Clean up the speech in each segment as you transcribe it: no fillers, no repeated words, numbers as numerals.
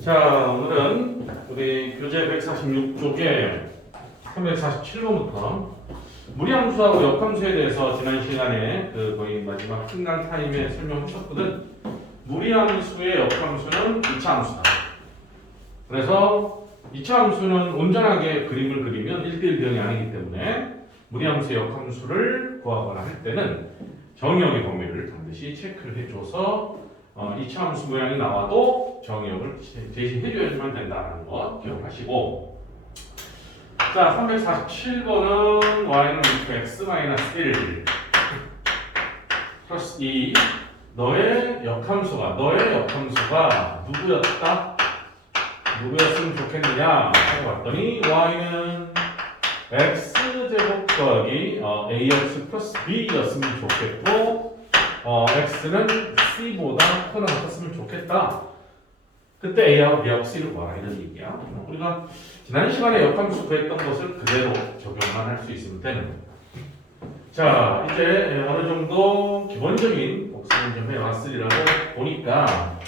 자, 오늘은 우리 교재 146쪽에 347번부터 무리함수하고 역함수에 대해서 지난 시간에 거의 마지막 끝난 타임에 설명하셨거든. 무리함수의 역함수는 2차 함수다. 그래서 2차 함수는 온전하게 그림을 그리면 1대1 비형이 아니기 때문에 무리함수의 역함수를 구하거나 할 때는 정의역의 범위를 반드시 체크를 해줘서 2차 함수 모양이 나와도 정의역을 제시해줘야지만 된다는 거 기억하시고, 자 347번은 y는 x-1 플러스 2 너의 역함수가 누구였으면 좋겠느냐 하고 봤더니 y는 x제곱 더하기 ax 플러스 b였으면 좋겠고 x는 c보다 크거나 같았으면 좋겠다. 그때 a하고 b하고 c를 구하라 이런 얘기야. 우리가 지난 시간에 역함수 구했던 것을 그대로 적용만 할 수 있으면 되는 겁니다. 자, 이제 어느 정도 기본적인 복습을 좀 해왔으리라고 보니까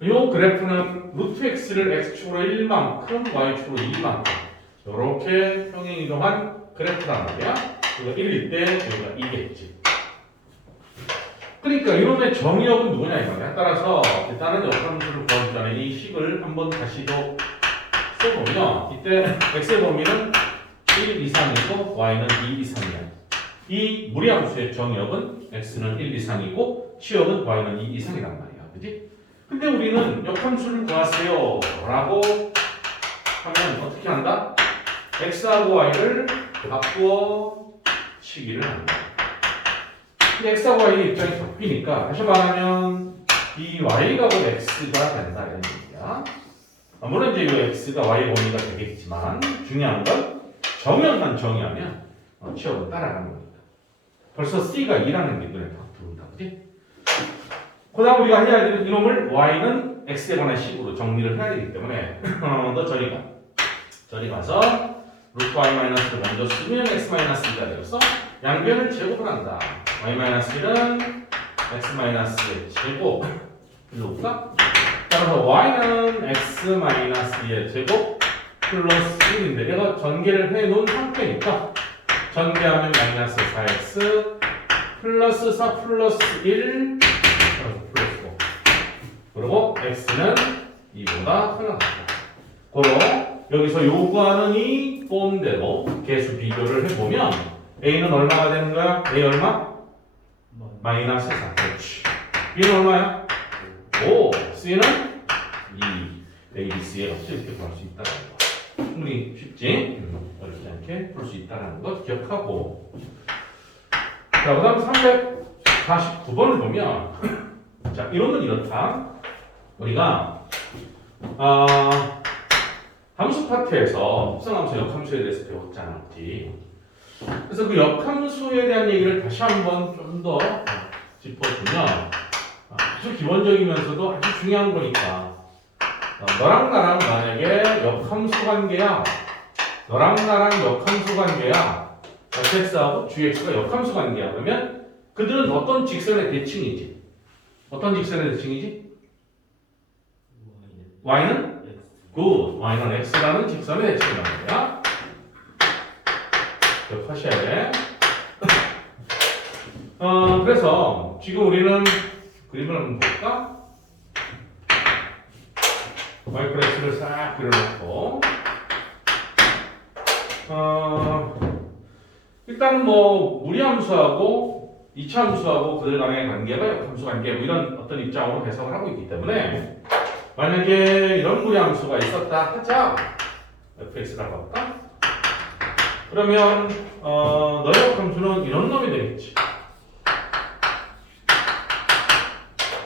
이 그래프는 루트 x를 x축으로 1만큼 y축으로 2만큼 이렇게 평행이동한 그래프란 말이야. 그러니까 1일 때 여기가 2겠지. 그러니까 이놈의 정의역은 누구냐 이 말이야. 따라서 일단은 역함수를 구하기 전에 이 식을 한번 다시 더 써보면 이때 x의 범위는 1 이상이고 y는 2 이상이야. 이 무리함수의 정의역은 x는 1 이상이고 치역은 y는 2 이상이란 말이야. 그지? 근데 우리는 역함수를 구하세요 라고 하면 어떻게 한다? x하고 y를 바꾸어 치기를 한다. 근데 x하고 y 입장이 바뀌니까 다시 말하면 이 y가 곧 x가 된다 이런 얘기야. 물론 이제 이 x가 y 범위가 되겠지만 중요한 건 정의역만 정의하면 치역은 따라가는 거니까. 벌써 c가 2라는 게 눈에 딱 들어온다. 그지? 그 다음 우리가 해야 되는 이놈을 y는 x에 관한 식으로 정리를 해야 되기 때문에 너 저리 가서 루트 y 마이너스를 먼저 쓰면 x 마이너스 2가 되어서 양변을 제곱을 한다. y 마이너스 1은 x 마이너스의 제곱 이렇게 따라서 y는 x 마이너스 2의 제곱 플러스 1인데 내가 전개를 해 놓은 상태니까 전개하면 마이너스 4x 플러스 4 플러스 1 플러스 5 그리고 x는 2보다 크다. 고로 여기서 요구하는 이 폼대로 계수 비교를 해보면 a는 얼마가 되는 거야? a 얼마? 마이너스 4. 그렇지. b는 얼마야? 5. c는 2. a, b, c의 값을 이렇게 구할 수 있다는 거. 충분히 쉽지? 어렵지 않게 풀 수 있다는 거 기억하고. 자, 그 다음 349번을 보면 자, 이론은 이렇다. 우리가 함수 파트에서 합성함수, 역함수에 대해서 배웠잖아. 그래서 그 역함수에 대한 얘기를 다시 한번 좀 더 짚어주면 아주 기본적이면서도 아주 중요한 거니까 너랑 나랑 만약에 역함수 관계야. fx하고 gx가 역함수 관계야. 그러면 그들은 어떤 직선의 대칭이지? y는? good. y는 x라는 직선의 대칭이란 말이야. 기억하셔야 돼. 그래서 지금 우리는 그림을 한번 볼까? 마이크로엑스를 싹 그려놓고 일단은 뭐 무리함수하고 2차 함수하고 그들 간의 관계가 역함수 관계 뭐 이런 어떤 입장으로 해석을 하고 있기 때문에 만약에 이런 무리함수가 있었다 하자. fx라고 할까? 그러면 너의 역함수는 이런 놈이 되겠지.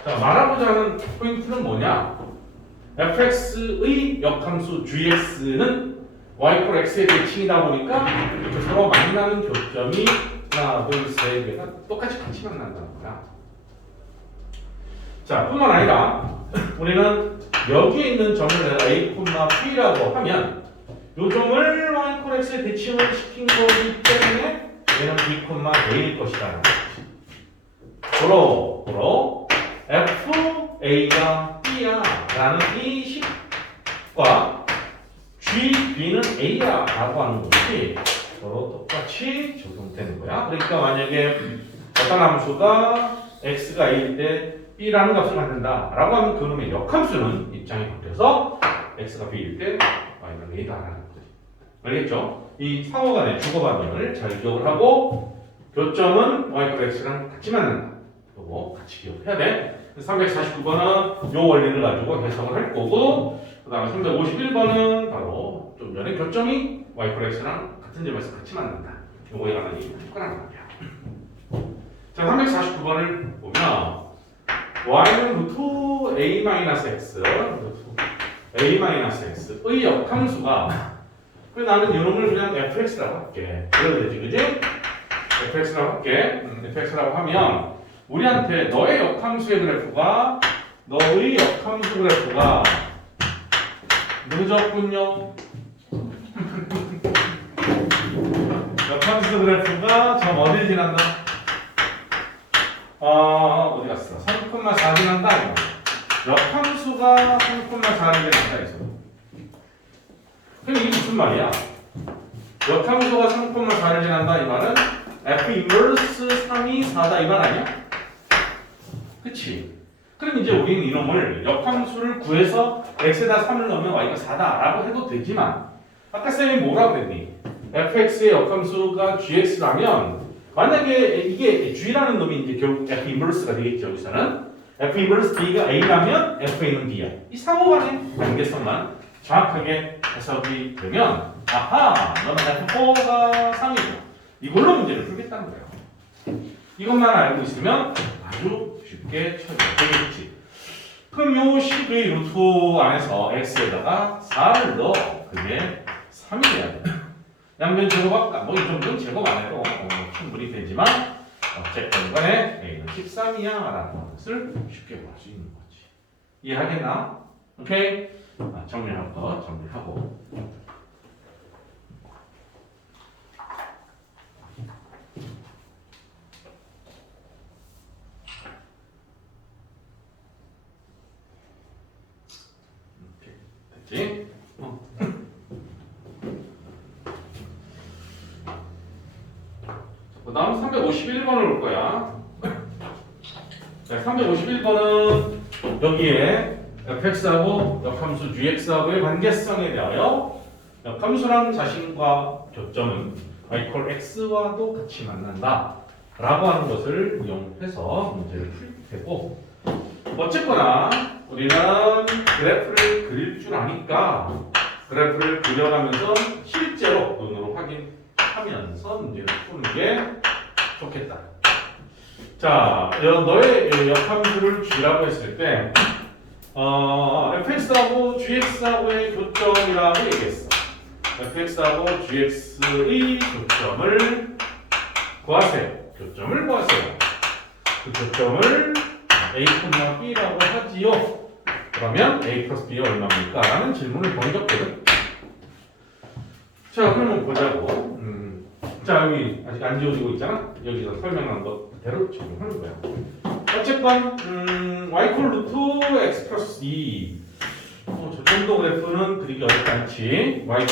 자, 말하고자 하는 포인트는 뭐냐? fx의 역함수 gx는 y 콜 x의 대칭이다 보니까 이렇게 서로 만나는 교점이 하나, 둘, 세 개가 똑같이 같이 만난다는 거야. 자, 뿐만 아니라 우리는 여기에 있는 점을 내가 a, p라고 하면 이 점을 y 콜 x의 대칭을 시킨 거기 때문에 얘는 b, a일 것이라는 거지. 고로 f, a가 C야 라는 이 식과 G, B는 A야 라고 하는 것이 서로 똑같이 적용되는 거야. 그러니까 만약에 어떤 함수가 X가 A일 때 B라는 값을 갖는다 라고 하면 그놈의 역함수는 입장이 바뀌어서 X가 B일 때 Y는 A다 라는 거지. 알겠죠? 이 상호간의 주고받음을 잘 기억을 하고 교점은 Y과 X랑 같이 맞는다. 요거 같이 기억해야 돼. 349번은 요 원리를 가지고 해석을 할 거고, 그 다음에 351번은 바로 좀 전에 교점이 Y과 X랑 같은 점에서 같이 만난다. 요거에 관한 얘기가 거란 말이야. 자, 349번을 보면 Y는 루트 A-X, A-X의 역함수가 나는 이놈을 그냥 fx라고 할게. 그래도 되지, 그지? fx라고 할게. fx라고 하면 우리한테 너의 역함수의 그래프가 늦었군요. 역함수 그래프가 점 어딜 지난다? 어디 갔어? 3,4 지난다. 역함수가 3,4를 지난다. 해서. 그럼 이게 무슨 말이야? 역함수가 3,4를 지난다 이 말은 F 인버스 3이 4다 이 말 아니야? 그치? 그럼 이제 우리는 이놈을 역함수를 구해서 x에다 3을 넣으면 y가 4다 라고 해도 되지만 아까 쌤이 뭐라고 그랬니? fx의 역함수가 gx라면 만약에 이게 g라는 놈이 이제 결국 f 인버스가 되겠죠. 여기서는 f 인버스 b가 a라면 fa는 b야. 이 상호간의 관계성만 정확하게 해석이 되면 아하 너는 f4가 3이고 이걸로 문제를 풀겠다는 거예요. 이것만 알고 있으면 아주 쉽게 처리되겠지. 그럼 요 식의 루트 안에서 x에다가 4를 넣어. 그게 3이 돼야 돼. 양변 제곱할까? 뭐 이 정도는 제곱 안 해도 충분히 되지만 어쨌든 간에 a는 13이야 라는 것을 쉽게 볼 수 있는 거지. 이해하겠나? 오케이? 정리할 거 정리하고 됐지? 그 다음 351번을 올 거야. 자, 351번은 여기에 fx하고 역함수 gx하고의 관계성에 대하여 역함수란 자신과 교점은 y = x와도 같이 만난다 라고 하는 것을 이용해서 문제를 풀 테고, 어쨌거나 우리는 그래프를 그릴 줄 아니까 그래프를 그려가면서 실제로 눈으로 확인하면서 문제를 푸는 게 좋겠다. 자, 너의 역함수를 g라고 했을 때 fx하고 gx하고의 교점이라고 얘기했어. fx하고 gx의 교점을 구하세요. 교점을 구하세요. 그 교점을 a, b라고 하지요. 그러면 a 플러스 b가 얼마입니까? 라는 질문을 던졌거든. 자, 그러면 보자고. 자, 여기 아직 안 지워지고 있잖아. 여기서 설명한 것대로 적용하는 거야. 어쨌건 y 루트 x 플러스 2. 저 정도 그래프는 그리기 어렵지 않지. y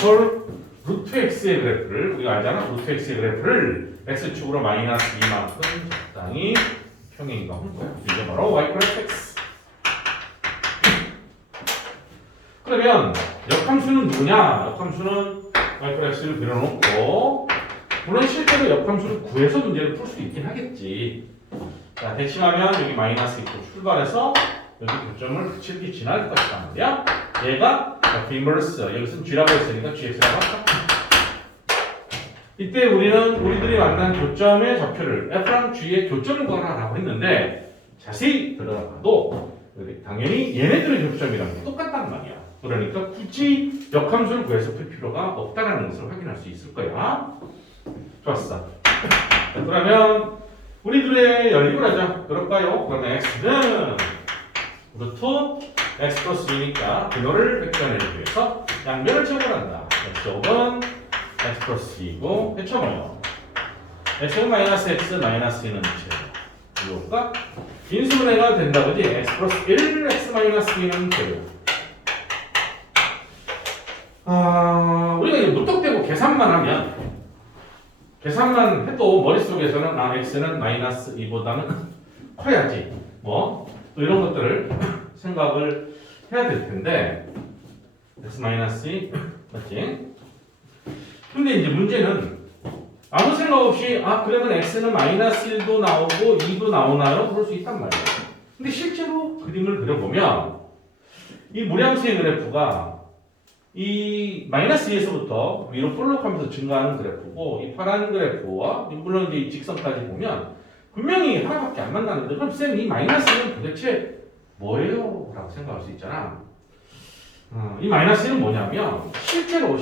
루트 x의 그래프를 우리가 알잖아. 루트 x의 그래프를 x축으로 마이너스 2만큼 적당히 평행이동하는 거야. 이게 바로 y 플러스 x. 그러면 역함수는 누구냐? 역함수는 y 플러스 x를 그려놓고, 물론 실제로 역함수를 구해서 문제를 풀 수 있긴 하겠지. 자, 대칭하면 여기 마이너스 있고 출발해서 여기 교점을 이렇게 지날 것이란 말이야. 얘가 f 인버스, 여기서는 g라고 했으니까 gx라고 할까? 이때 우리들이 만난 교점의 좌표를 f랑 g의 교점을 구하라고 했는데, 자세히 들어가도 당연히 얘네들의 교점이랑 똑같단 말이야. 그러니까 굳이 역함수를 구해서 풀 필요가 없다는 것을 확인할 수 있을 거야. 좋았어. 자, 그러면 우리들의 연립을 하자. 그럴까요? 그러면 x는 루트 x 플러스 2니까 그거를 획변해주기 위해서 양변을 제곱한다. x제곱은 x 플러스 2고 해쳐봐요. x는 마이너스 x 마이너스 2는 제곱. 이거가 인수분해가 된다 그지? x 플러스 1 x 마이너스 2는 제곱. 우리가 이제 무턱대고 계산만 해도 머릿속에서는 x는 마이너스 2보다는 커야지 뭐 이런 것들을 생각을 해야 될 텐데 x 마이너스 2 맞지? 근데 이제 문제는 아무 생각 없이 그러면 x는 마이너스 1도 나오고 2도 나오나요? 그럴 수 있단 말이에요. 근데 실제로 그림을 그려보면 이 무량수의 그래프가 이 마이너스 2에서부터 위로 볼록하면서 증가하는 그래프고 이 파란 그래프와 물론 이제 이 직선까지 보면 분명히 하나밖에 안 만나는데 그럼 쌤 이 마이너스는 도대체 뭐예요? 라고 생각할 수 있잖아. 이 마이너스는 뭐냐면 실제로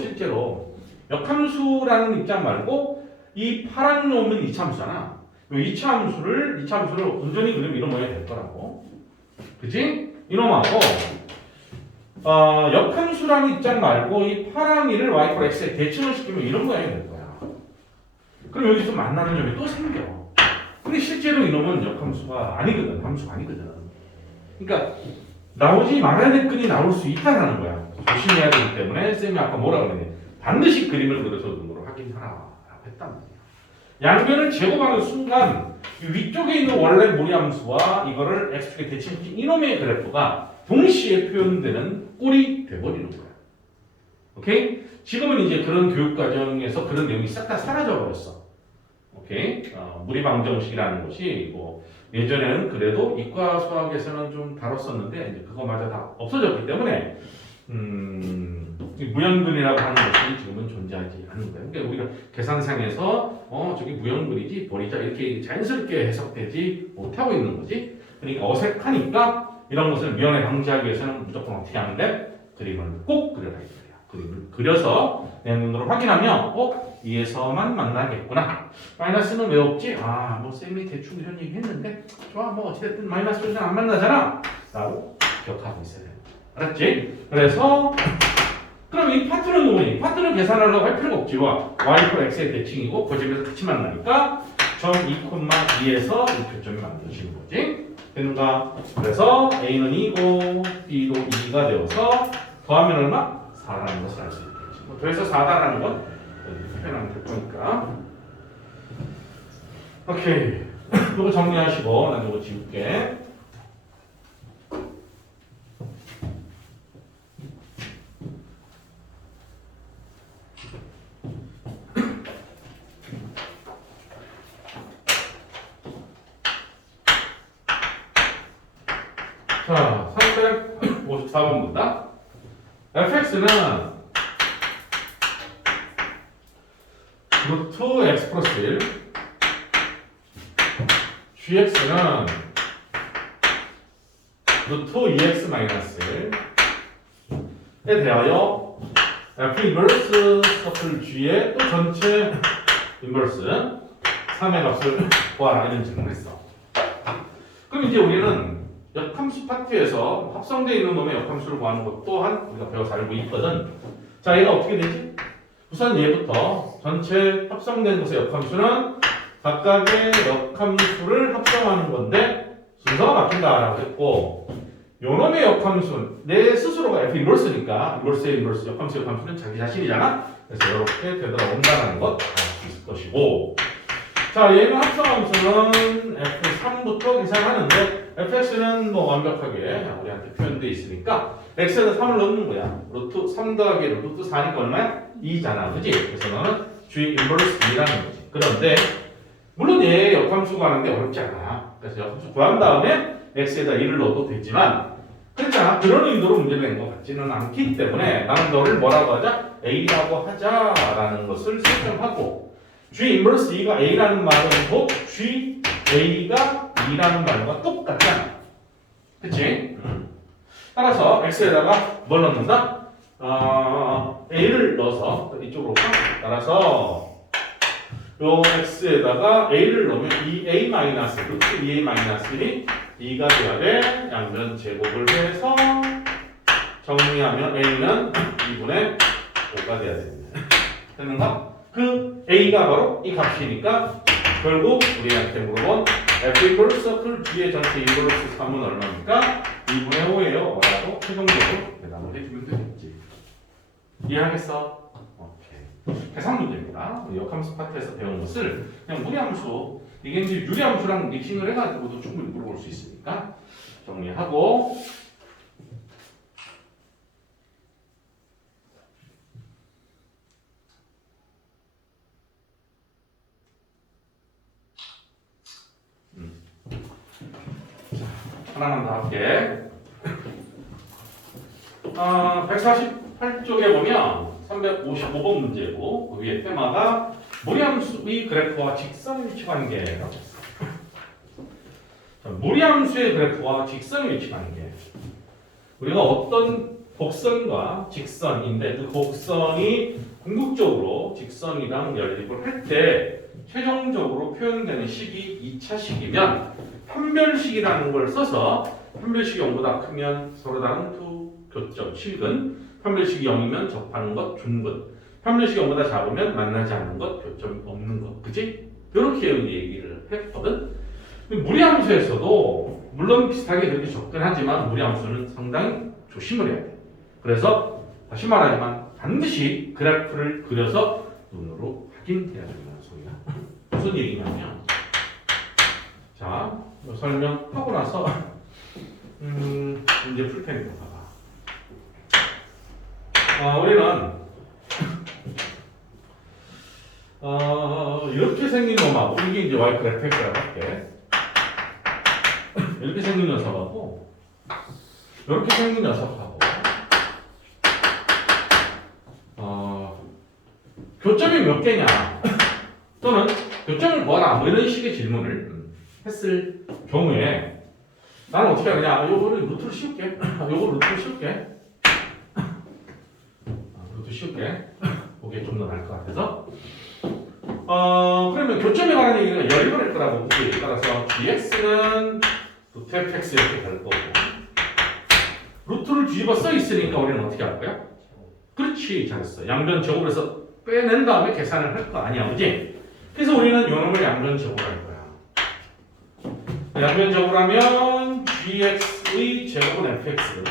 역함수라는 입장 말고 이 파란 놈은 이차함수잖아. 이 이차함수를 온전히 그리면 이런 모양이 될 거라고. 그치? 이놈하고 역함수라는 입장 말고 이 파랑이를 y = x에 대칭을 시키면 이런 모양이 될 거야. 그럼 여기서 만나는 점이 또 생겨. 근데 실제로 이놈은 역함수가 아니거든. 함수가 아니거든. 그러니까 나오지 말아야 될 끈이 나올 수 있다라는 거야. 조심해야 되기 때문에 쌤이 아까 뭐라고 그랬냐. 반드시 그림을 그려서 눈으로 확인하라고 했단 말이야. 양변을 제곱하는 순간 위쪽에 있는 원래 무리함수와 이거를 x축에 대칭시킨 이놈의 그래프가 동시에 표현되는 꼴이 돼버리는 거야. 오케이? 지금은 이제 그런 교육 과정에서 그런 내용이 싹 다 사라져 버렸어. 오케이? 무리방정식이라는 것이 뭐 예전에는 그래도 이과 수학에서는 좀 다뤘었는데 이제 그거마저 다 없어졌기 때문에 무형근이라고 하는 것이 지금은 존재하지 않는 거예요. 그러니까 우리가 계산상에서 저기 무형근이지 버리자 이렇게 자연스럽게 해석되지 못하고 있는 거지. 그러니까 어색하니까 이런 것을 미연에 방지하기 위해서는 무조건 어떻게 하는데 그림을 꼭 그려라 이거예요. 그림을 그려서 내 눈으로 확인하면 이에서만 만나겠구나. 마이너스는 왜 없지? 뭐 쌤이 대충 이런 얘기 했는데 좋아 뭐 어찌됐든 마이너스 표시는 안 만나잖아 라고 기억하고 있어야 돼요. 알았지? 그래서 그럼 이 파트는 뭐니? 파트는 계산하려고 할 필요가 없지. y = x의 대칭이고 그 점에서 같이 만나니까 점 2,2에서 이 표점이 만들어지는 거지. 됐는가? 그래서 A는 2고 B도 2가 되어서 더하면 얼마? 4라는 것을 알 수 있겠지. 더해서 4다라는 건 표현하면 될 거니까. 오케이. 이거 정리하시고 난 이거 지울게. 자, 354번보다 fx는 루트 x 플러스 1 gx는 루트 2x 마이너스 1에 대하여 f 인버스 서클 g의 또 전체 인버스 3의 값을 구하라 이런 질문을 했어. 그럼 이제 우리는 역함수 파트에서 합성되어 있는 놈의 역함수를 구하는 것 또한 우리가 배워서 알고 있거든. 자, 얘가 어떻게 되지? 우선 얘부터 전체 합성된 것의 역함수는 각각의 역함수를 합성하는 건데 순서가 바뀐다라고 했고 요놈의 역함수는 내 스스로가 F 인버스니까 인버스의 인버스 역함수 역함수는 자기 자신이잖아. 그래서 이렇게 되돌아온다는 것 알 수 있을 것이고 자, 얘는 합성함수는 F3부터 계산하는데 fx는 뭐 완벽하게 우리한테 표현되어 있으니까 x에다 3을 넣는 거야. 루트 3 더하기 루트 4니까 얼마야? 2잖아. 그지? 그래서 너는 g 인버스 2라는 거지. 그런데 물론 얘 역함수 구하는데 어렵지 않아. 그래서 역함수 구한 다음에 x에다 2를 넣어도 되지만 그렇잖아. 그런 의도로 문제를 낸 것 같지는 않기 때문에 나는 너를 뭐라고 하자? a라고 하자라는 것을 설정하고 g 인버스 2가 a라는 말은 곧 g a가 2라는 말과 똑같잖아. 그치? 따라서 x에다가 뭘 넣는다? a를 넣어서 이쪽으로 가. 따라서 요 x에다가 a를 넣으면 2a 마이너스 루트 2a 마이너스 1이 2가 돼야 돼. 양변 제곱을 해서 정리하면 a는 2분의 5가 돼야 됩니다. 됐는가? 그 a가 바로 이 값이니까 결국 우리한테 물어본 f 이퀄 서클 B의 전체 인버스 3은 얼마니까 2분의 5예요. 라고 최종적으로 대답을 해주면 되겠지. 이해하겠어? 오케이. 계산 문제입니다. 역함수 파트에서 배운 것을 그냥 무리함수, 이게 이제 유리함수랑 믹싱을 해가지고도 충분히 물어볼 수 있으니까 정리하고. 하나만 더 할게. 148쪽에 보면 355번 문제고 그 위에 테마가 무리함수의 그래프와 직선 위치 관계라고 했어. 무리함수의 그래프와 직선 위치 관계. 우리가 어떤 곡선과 직선인데 그 곡선이 궁극적으로 직선이랑 연립을 할 때 최종적으로 표현되는 식이 2차 식이면 판별식이라는 걸 써서 판별식이 0보다 크면 서로 다른 두 교점 실근, 판별식이 0이면 접하는 것 중근, 판별식이 0보다 작으면 만나지 않는 것 교점이 없는 것, 그치? 이렇게 얘기를 했거든. 무리함수에서도 물론 비슷하게 그렇게 접근하지만 무리함수는 상당히 조심을 해야 돼. 그래서 다시 말하지만 반드시 그래프를 그려서 눈으로 확인해야 된다는 소리야. 무슨 얘기냐면, 자, 설명하고 나서 문제 풀 테니까 봐봐. 우리는 이렇게 생긴 놈하고 이게 이제 y 그래프라고 할게. 이렇게 생긴 녀석하고 이렇게 생긴 녀석하고 교점이 몇 개냐 또는 교점을 구하라 뭐 이런 식의 질문을 했을 경우에 나는 어떻게 하느냐. 요거를 루트를 씌울게. 요거 루트를 씌울게. 루트 씌울게. 그게 좀 더 나을 것 같아서. 그러면 교점에 관한 얘기는 연립을 할 거라고 보기에 따라서 dx는 루트 fx 이렇게 될 거고 루트를 뒤집어 써 있으니까 우리는 어떻게 할 거야? 그렇지, 잘했어. 양변 제곱을 해서 빼낸 다음에 계산을 할 거 아니야, 그지? 그래서 우리는 요놈을 양변 제곱을 할 거야. 양변 제곱을 하면 gx의 제곱은 fx.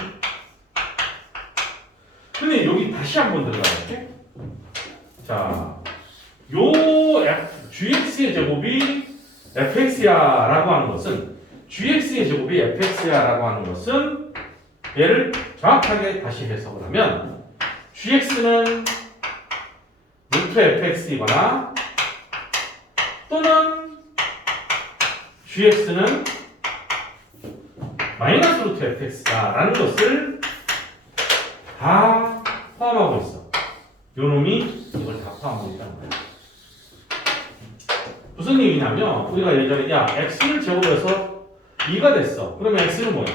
근데 여기 다시 한번 들어가볼게. 자, 요 gx의 제곱이 fx야 라고 하는 것은 gx의 제곱이 fx야 라고 하는 것은 얘를 정확하게 다시 해석을 하면 gx는 루트 fx이거나 또는 gx는 마이너스 루트 fx다라는 것을 다 포함하고 있어. 요 놈이 이걸 다 포함하고 있다는 거야. 무슨 얘기냐면 우리가 예전에 야 x를 제곱해서 2가 됐어. 그러면 x는 뭐야?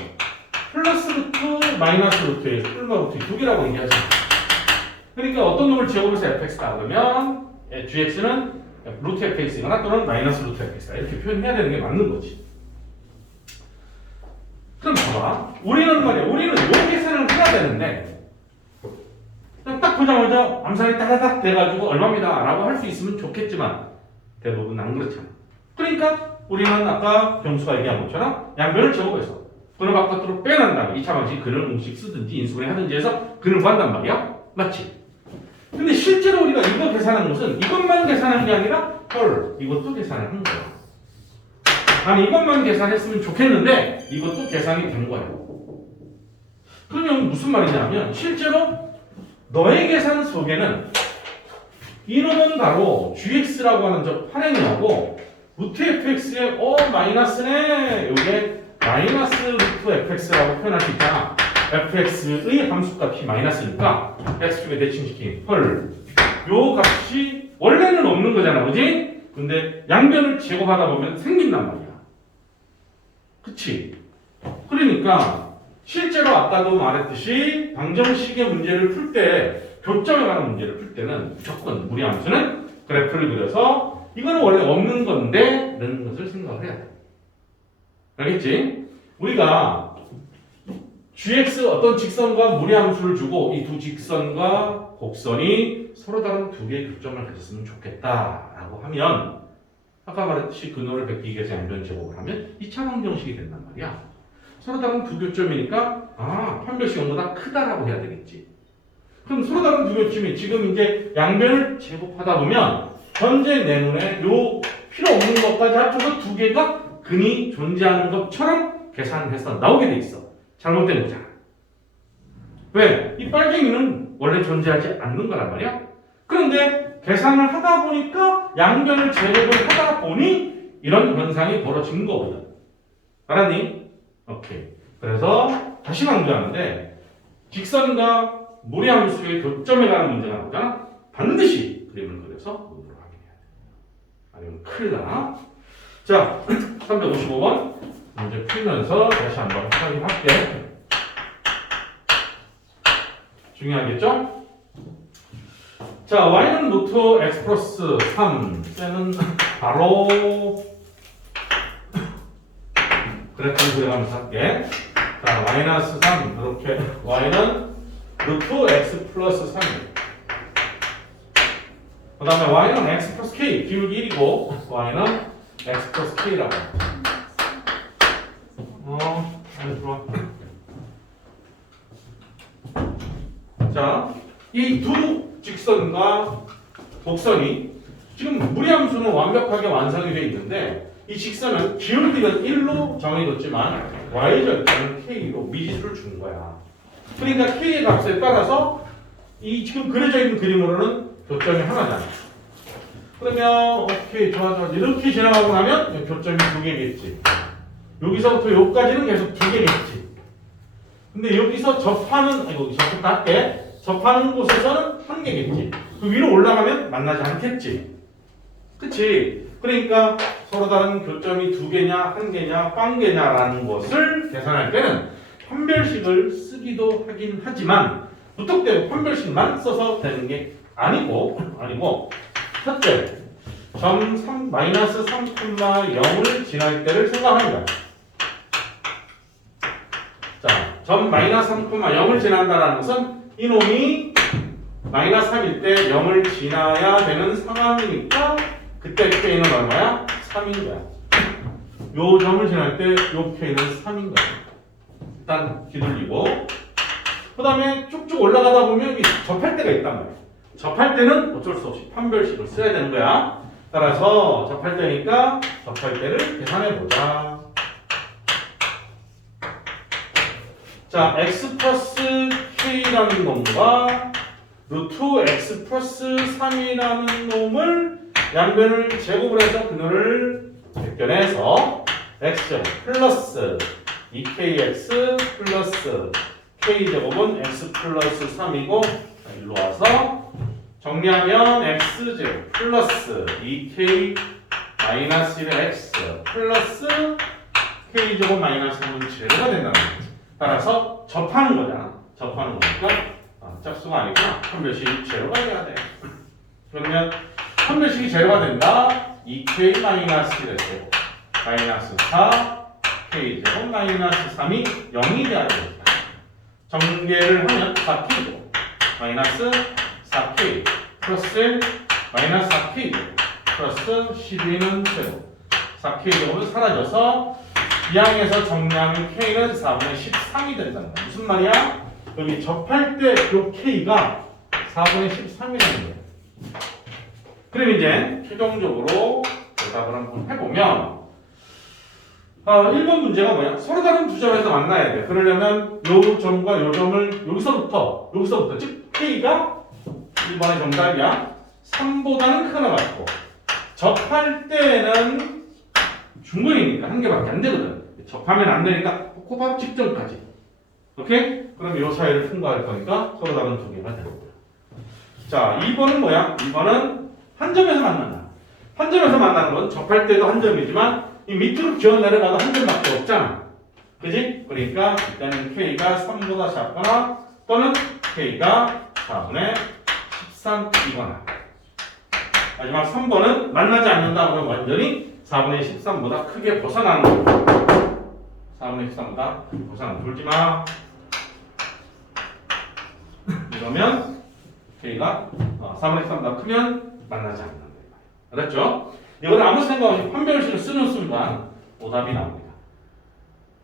플러스 루트 마이너스 루트에 플러스 루트 두 개라고 얘기하잖아. 그러니까 어떤 놈을 제곱해서 fx다 그러면 gx는 루트 fx이거나 또는 마이너스 루트 fx다 이렇게 표현해야 되는 게 맞는 거지. 그럼 봐봐. 우리는 말이야. 우리는 요 계산을 해야 되는데 그냥 딱 보자마자 암산이 따다닥 돼가지고 얼마입니다 라고 할 수 있으면 좋겠지만 대부분 안 그렇잖아. 그러니까 우리는 아까 경수가 얘기한 것처럼 양변을 제곱해서 근을 바깥으로 빼낸 다음에 2차 방식 근을 공식 쓰든지 인수분해 하든지 해서 근을 구한단 말이야. 맞지? 근데 실제로 우리가 이거 계산한 것은 이것만 계산한 게 아니라 헐 이것도 계산을 한 거야. 아니 이것만 계산했으면 좋겠는데 이것도 계산이 된 거야. 그러면 무슨 말이냐면 실제로 너의 계산 속에는 이놈은 바로 gx라고 하는 저 파랭이하고 루트 fx의 마이너스네 요게 마이너스 루트 fx라고 표현할 수 있잖아. fx의 함수값이 마이너스니까 x축에 대칭시킨 헐 요 값이 원래는 없는 거잖아, 그지? 근데 양변을 제곱하다 보면 생긴단 말이야. 그치? 그러니까 실제로 아까도 말했듯이 방정식의 문제를 풀 때 교점에 관한 문제를 풀 때는 무조건 무리함수는 그래프를 그려서 이거는 원래 없는 건데 라는 것을 생각을 해야 돼. 알겠지? 우리가 gx 어떤 직선과 무리함수를 주고 이 두 직선과 곡선이 서로 다른 두 개의 교점을 가졌으면 좋겠다라고 하면 아까 말했듯이 근호를 베끼기 위해서 양변 제곱을 하면 2차 방정식이 된단 말이야. 서로 다른 두 교점이니까 판별식 0보다 크다라고 해야 되겠지. 그럼 서로 다른 두 교점이 지금 이제 양변을 제곱하다 보면 현재 내 눈에 요 필요 없는 것까지 합쳐서 두 개가 근이 존재하는 것처럼 계산해서 나오게 돼 있어. 잘못된 거잖아. 왜? 이 빨갱이는 원래 존재하지 않는 거란 말이야. 그런데 계산을 하다 보니까 양변을 제곱을 하다 보니 이런 현상이 벌어진 거거든. 알았니? 오케이. 그래서 다시 강조하는데 직선과 무리함수의 교점에 관한 문제가 나오잖아. 반드시 그림을 그려서 문으로 확인해야 돼. 아니면 큰일 나. 자, 355번 문제 풀면서 다시 한번 확인할게. 중요하겠죠? 자, y는 루트 x 플러스 3. 쟤는 바로 그래프를 그려가면서 할게. 자, 마이너스 3. 이렇게 y는 루트 x 플러스 3이에요. 그 다음에 y는 x 플러스 k. 기울기 1이고 y는 x 플러스 k라고. 좋아. 자, 이 두 직선과 곡선이 지금 무리함수는 완벽하게 완성이 되어 있는데 이 직선은 기울기는 1로 정해졌지만 y절편은 k로 미지수를 준 거야. 그러니까 k의 값에 따라서 이 지금 그려져 있는 그림으로는 교점이 하나잖아. 그러면 오케이 좋아 이렇게 지나가고 나면 교점이 두 개겠지. 여기서부터 여기까지는 계속 두 개겠지. 근데 여기서 접하는 접속도 할게. 접하는 곳에서는 한 개겠지. 그 위로 올라가면 만나지 않겠지. 그치? 그러니까 서로 다른 교점이 두 개냐, 한 개냐, 꽝 개냐라는 것을 계산할 때는 판별식을 쓰기도 하긴 하지만 무턱대고 판별식만 써서 되는 게 아니고 첫째, 점 3, 마이너스 3,0을 지날 때를 생각하는 거야. 자, 점 마이너스 3,0을 지난다는 것은 이놈이 마이너스 3일 때 0을 지나야 되는 상황이니까 그때 K는 얼마야? 3인 거야. 요 점을 지날 때 요 K는 3인 거야. 일단 뒤돌리고 그 다음에 쭉쭉 올라가다 보면 여기 접할 때가 있단 말이야. 접할 때는 어쩔 수 없이 판별식을 써야 되는 거야. 따라서 접할 때니까 접할 때를 계산해 보자. 자, x 플러스 k라는 놈과 루트 x 플러스 3이라는 놈을 양변을 제곱을 해서 그놈을 백변해서 x 플러스 2kx 플러스 k제곱은 x 플러스 3이고 일로 와서 정리하면 x제곱 플러스 2k 마이너스 1x 플러스 k제곱 마이너스 3은 제로가 된다는 거지. 따라서 접하는 거잖아. 접하는 거니까 짝수가 아니구나. 판별식이 제로가 돼야 돼. 그러면 판별식이 제로가 된다. 2k 마이너스 1제곱 마이너스 4 k제곱 마이너스 3이 0이 돼야 되겠다. 정계를 하면 4k 마이너스 4k 플러스 1 마이너스 4k 플러스 12는 제로 4k 제곱은 사라져서 이 항에서 정리하면 k는 4분의 13이 된다는 거야. 무슨 말이야? 여기 접할 때 요 k가 4분의 13이라는 거야. 그럼 이제 최종적으로 대답을 한번 해보면 1번 문제가 뭐야? 서로 다른 두 점에서 만나야 돼. 그러려면 요 점과 요 점을 여기서부터 즉 k가 1번의 정답이야. 3보다는 크거나 같고 접할 때는 중근이니까 한 개밖에 안 되거든. 접하면 안 되니까 코밥 직전까지. 오케이? 그럼 요 사이를 통과할 거니까 서로 다른 두 개가 되는 거야. 자, 2번은 뭐야? 2번은 한 점에서 만난다. 한 점에서 만나는 건 접할 때도 한 점이지만 이 밑으로 기어 내려가도 한 점밖에 없잖아. 그지? 그러니까 일단은 K가 3보다 작거나 또는 K가 4분의 13이거나 마지막 3번은 만나지 않는다 그러면 완전히 4분의 13보다 크게 벗어나는 거야. 4분의 13보다 벗어나는 돌지 마. 이러면 K가 4분의 13보다 크면 만나지 않는다. 알았죠? 이거는 아무 생각 없이 판별식을 쓰는 순간 오답이 나옵니다.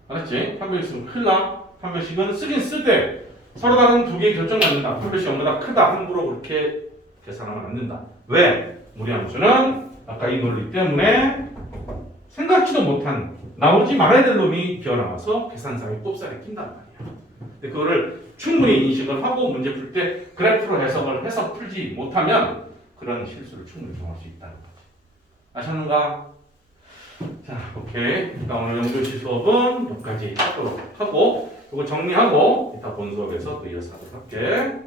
알았지? 판별식은 큰일 나. 판별식은 쓰긴 쓸 때 서로 다른 두 개의 결정이 안 된다. 판별식 영보다 크다. 함부로 그렇게 계산하면 안 된다. 왜? 무리함수는 아까 이 논리 때문에 생각지도 못한 나오지 말아야 될 놈이 기어나와서 계산상의 꼽살에 낀단 말이야. 근데 그거를 충분히 인식을 하고 문제 풀 때 그래프로 해석을 해서 풀지 못하면 그런 실수를 충분히 정할 수 있다는 거지. 아셨는가? 자, 오케이. 일단 오늘 영조시 수업은 여기까지 하도록 하고 이거 정리하고 이따 본 수업에서 또 이어서 하도록 할게.